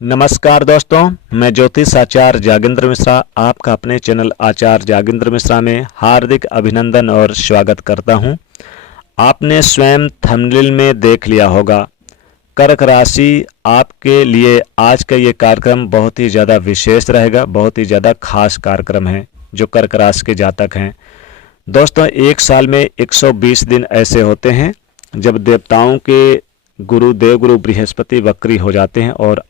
नमस्कार दोस्तों, मैं ज्योतिष आचार्य जागेंद्र मिश्रा आपका अपने चैनल आचार्य जागेंद्र मिश्रा में हार्दिक अभिनंदन और स्वागत करता हूं। आपने स्वयं थंबनेल में देख लिया होगा, कर्क राशि आपके लिए आज का ये कार्यक्रम बहुत ही ज़्यादा विशेष रहेगा, बहुत ही ज़्यादा खास कार्यक्रम है जो कर्क राशि के जातक हैं। दोस्तों, एक साल में 120 दिन ऐसे होते हैं जब देवताओं के गुरु देवगुरु बृहस्पति वक्री हो जाते हैं, और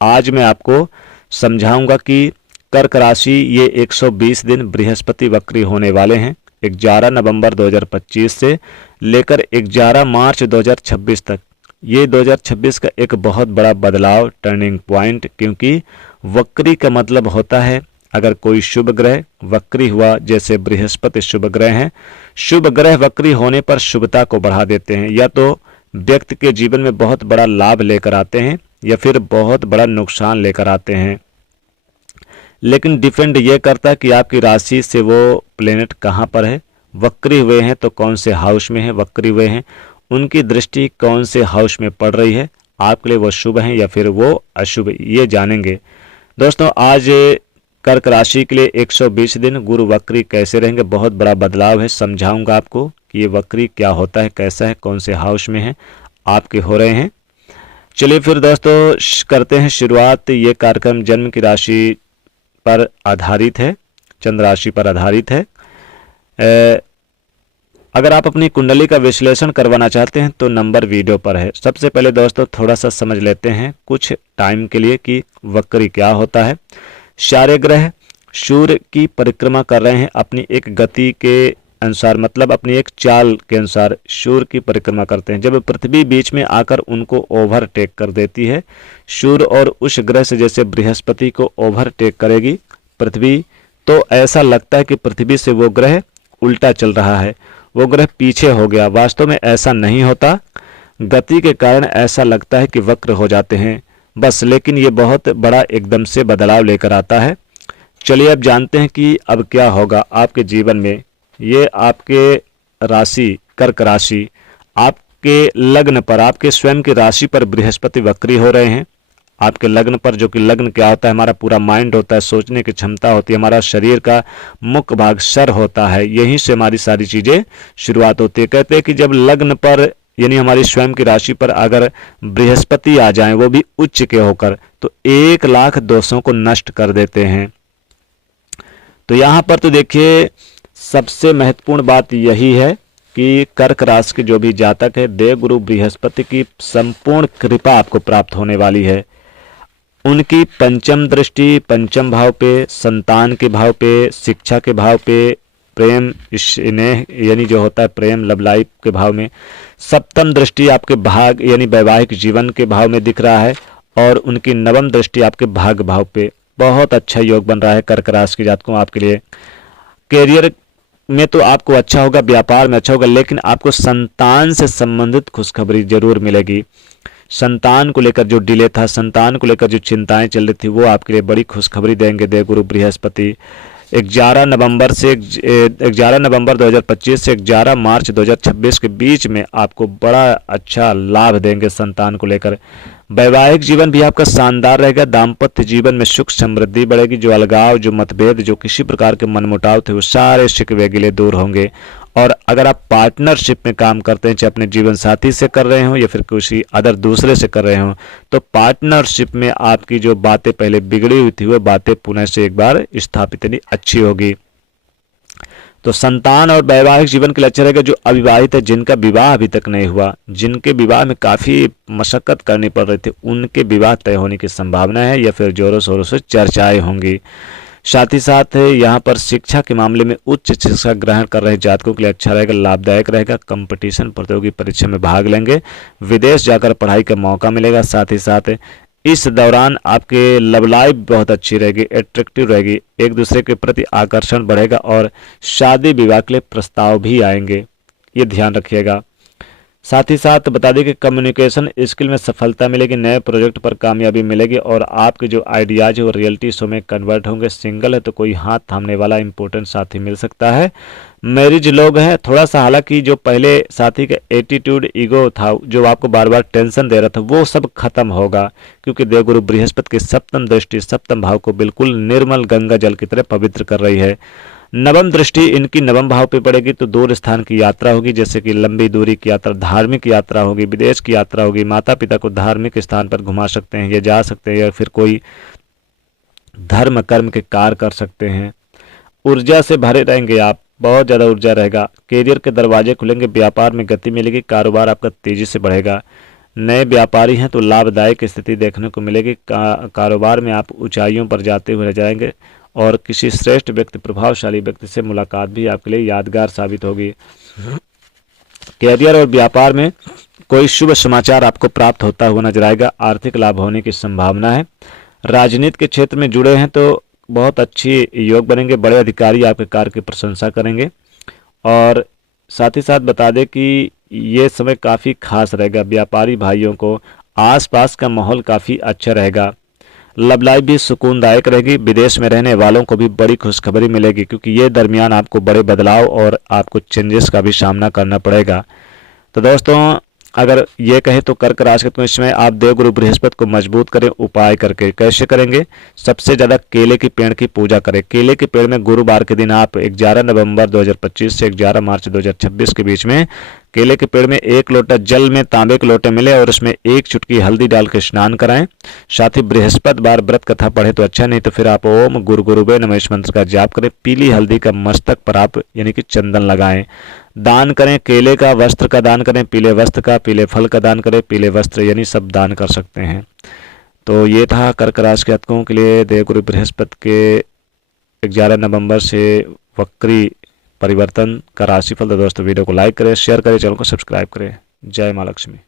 आज मैं आपको समझाऊंगा कि कर्क राशि ये 120 दिन बृहस्पति वक्री होने वाले हैं 11 नवंबर 2025 से लेकर 11 मार्च 2026 तक। ये 2026 का एक बहुत बड़ा बदलाव, टर्निंग पॉइंट, क्योंकि वक्री का मतलब होता है अगर कोई शुभ ग्रह वक्री हुआ, जैसे बृहस्पति शुभ ग्रह हैं, शुभ ग्रह वक्री होने पर शुभता को बढ़ा देते हैं, या तो व्यक्ति के जीवन में बहुत बड़ा लाभ लेकर आते हैं या फिर बहुत बड़ा नुकसान लेकर आते हैं। लेकिन डिपेंड ये करता है कि आपकी राशि से वो प्लेनेट कहाँ पर है, वक्री हुए हैं तो कौन से हाउस में है, वक्री हुए हैं उनकी दृष्टि कौन से हाउस में पड़ रही है, आपके लिए वो शुभ है या फिर वो अशुभ, ये जानेंगे। दोस्तों, आज कर्क राशि के लिए 120 दिन गुरु वक्री कैसे रहेंगे, बहुत बड़ा बदलाव है। समझाऊंगा आपको कि ये वक्री क्या होता है, कैसा है, कौन से हाउस में है आपके हो रहे हैं। चलिए फिर दोस्तों करते हैं शुरुआत। ये कार्यक्रम जन्म की राशि पर आधारित है, चंद्र राशि पर आधारित है। अगर आप अपनी कुंडली का विश्लेषण करवाना चाहते हैं तो नंबर वीडियो पर है। सबसे पहले दोस्तों थोड़ा सा समझ लेते हैं कुछ टाइम के लिए कि वक्री क्या होता है। सारे ग्रह सूर्य की परिक्रमा कर रहे हैं अपनी एक गति के अनुसार, मतलब अपनी एक चाल के अनुसार सूर्य की परिक्रमा करते हैं। जब पृथ्वी बीच में आकर उनको ओवरटेक कर देती है, सूर्य और उस ग्रह से जैसे बृहस्पति को ओवरटेक करेगी पृथ्वी, तो ऐसा लगता है कि पृथ्वी से वो ग्रह उल्टा चल रहा है, वो ग्रह पीछे हो गया। वास्तव में ऐसा नहीं होता, गति के कारण ऐसा लगता है कि वक्र हो जाते हैं बस, लेकिन ये बहुत बड़ा एकदम से बदलाव लेकर आता है। चलिए अब जानते हैं कि अब क्या होगा आपके जीवन में। ये आपके राशि कर्क राशि, आपके लग्न पर, आपके स्वयं की राशि पर बृहस्पति वक्री हो रहे हैं। आपके लग्न पर, जो कि लग्न क्या होता है, हमारा पूरा माइंड होता है, सोचने की क्षमता होती है, हमारा शरीर का मुख्य भाग सर होता है, यहीं से हमारी सारी चीजें शुरुआत होती है। कहते हैं कि जब लग्न पर यानी हमारी स्वयं की राशि पर अगर बृहस्पति आ जाएं, वो भी उच्च के होकर, तो 1 लाख दोषों को नष्ट कर देते हैं। तो यहाँ पर तो देखिए सबसे महत्वपूर्ण बात यही है कि कर्क राशि के जो भी जातक है, देवगुरु बृहस्पति की संपूर्ण कृपा आपको प्राप्त होने वाली है। उनकी पंचम दृष्टि पंचम भाव पे, संतान के भाव पे, शिक्षा के भाव पे, प्रेम स्नेह यानी जो होता है प्रेम लव लाइफ के भाव में, सप्तम दृष्टि आपके भाग यानी वैवाहिक जीवन के भाव में दिख रहा है, और उनकी नवम दृष्टि आपके भाग भाव पे। बहुत अच्छा योग बन रहा है कर्क राशि के जातकों आपके लिए। कैरियर में तो आपको अच्छा होगा, व्यापार में अच्छा होगा, लेकिन आपको संतान से संबंधित खुशखबरी जरूर मिलेगी। संतान को लेकर जो डिले था, संतान को लेकर जो चिंताएं चल रही थी, वो आपके लिए बड़ी खुशखबरी देंगे देवगुरु बृहस्पति। 11 नवंबर 2025 से 11 मार्च 2026 के बीच में आपको बड़ा अच्छा लाभ देंगे संतान को लेकर। वैवाहिक जीवन भी आपका शानदार रहेगा, दाम्पत्य जीवन में सुख समृद्धि बढ़ेगी। जो अलगाव, जो मतभेद, जो किसी प्रकार के मनमुटाव थे, वो सारे शिकवे गिले दूर होंगे। और अगर आप पार्टनरशिप में काम करते हैं, चाहे अपने जीवन साथी से कर रहे हो या फिर किसी अदर दूसरे से कर रहे हो, तो पार्टनरशिप में आपकी जो बातें पहले बिगड़ी हुई थी, वो बातें पुनः से एक बार स्थापित यानी अच्छी होगी। तो संतान और वैवाहिक जीवन के लिए अच्छा रहेगा। जो अविवाहित है, जिनका विवाह अभी तक नहीं हुआ, जिनके विवाह में काफ़ी मशक्कत करनी पड़ रही थी, उनके विवाह तय होने की संभावना है या फिर जोरों शोरों से चर्चाएं होंगी। साथ ही साथ यहाँ पर शिक्षा के मामले में उच्च शिक्षा ग्रहण कर रहे जातकों के लिए अच्छा रहेगा, लाभदायक रहेगा। कंपटीशन प्रतियोगी परीक्षा में भाग लेंगे, विदेश जाकर पढ़ाई का मौका मिलेगा। साथ ही साथ इस दौरान आपके लव लाइफ बहुत अच्छी रहेगी, एट्रैक्टिव रहेगी, एक दूसरे के प्रति आकर्षण बढ़ेगा और शादी विवाह के लिए प्रस्ताव भी आएंगे, ये ध्यान रखिएगा। साथ ही साथ बता दें कि कम्युनिकेशन स्किल में सफलता मिलेगी, नए प्रोजेक्ट पर कामयाबी मिलेगी और आपके जो आइडियाज है वो रियलिटी शो में कन्वर्ट होंगे। सिंगल है तो कोई हाथ थामने वाला इंपॉर्टेंट साथी मिल सकता है। मैरिज लोग हैं, थोड़ा सा हालांकि जो पहले साथी का एटीट्यूड ईगो था जो आपको बार बार टेंशन दे रहा था वो सब खत्म होगा, क्योंकि देवगुरु बृहस्पति की सप्तम दृष्टि सप्तम भाव को बिल्कुल निर्मल गंगा जल की तरह पवित्र कर रही है। नवम दृष्टि इनकी नवम भाव पे पड़ेगी तो दूर स्थान की यात्रा होगी, जैसे कि लंबी दूरी की यात्रा, धार्मिक यात्रा होगी, विदेश की यात्रा होगी, माता पिता को धार्मिक स्थान पर घुमा सकते हैं, ये जा सकते हैं, या फिर कोई धर्म कर्म के कार्य कर सकते हैं। ऊर्जा से भरे रहेंगे आप, बहुत ज़्यादा ऊर्जा रहेगा। कैरियर के दरवाजे खुलेंगे, व्यापार में गति मिलेगी, कारोबार आपका तेजी से बढ़ेगा। नए व्यापारी हैं तो लाभदायक स्थिति देखने को मिलेगी। कारोबार में आप ऊंचाइयों पर जाते हुए नजर आएंगे और किसी श्रेष्ठ व्यक्ति, प्रभावशाली व्यक्ति से मुलाकात भी आपके लिए यादगार साबित होगी। कैरियर और व्यापार में कोई शुभ समाचार आपको प्राप्त होता हुआ नजर आएगा, आर्थिक लाभ होने की संभावना है। राजनीति के क्षेत्र में जुड़े हैं तो बहुत अच्छी योग बनेंगे, बड़े अधिकारी आपके कार्य की प्रशंसा करेंगे। और साथ ही साथ बता दें कि ये समय काफ़ी खास रहेगा, व्यापारी भाइयों को आसपास का माहौल काफ़ी अच्छा रहेगा। लव लाइफ भी सुकूनदायक रहेगी, विदेश में रहने वालों को भी बड़ी खुशखबरी मिलेगी, क्योंकि ये दरमियान आपको बड़े बदलाव और आपको चेंजेस का भी सामना करना पड़ेगा। तो दोस्तों अगर ये कहें तो कर्क राशि के तो इसमें आप देवगुरु बृहस्पति को मजबूत करें उपाय करके। कैसे करेंगे? सबसे ज़्यादा केले के पेड़ की पूजा करें। केले के पेड़ में गुरुवार के दिन आप 11 नवंबर 2025 से 11 मार्च 2026 के बीच में केले के पेड़ में 1 लोटा जल में तांबे के लोटे मिले और उसमें 1 चुटकी हल्दी डाल के स्नान कराएं। साथ ही बृहस्पति बार व्रत कथा पढ़े तो अच्छा, नहीं तो फिर आप ओम गुरु गुरुवे नमः इस मंत्र का जाप करें। पीली हल्दी का मस्तक पर आप यानी कि चंदन लगाएं। दान करें, केले का वस्त्र का दान करें, पीले वस्त्र का, पीले फल का दान करें, पीले वस्त्र यानी सब दान कर सकते हैं। तो ये था कर्क राशि के जातकों के लिए देवगुरु बृहस्पति के 11 नवंबर से वक्री परिवर्तन का राशिफल। तो दोस्तों वीडियो को लाइक करें, शेयर करें, चैनल को सब्सक्राइब करें। जय मां लक्ष्मी।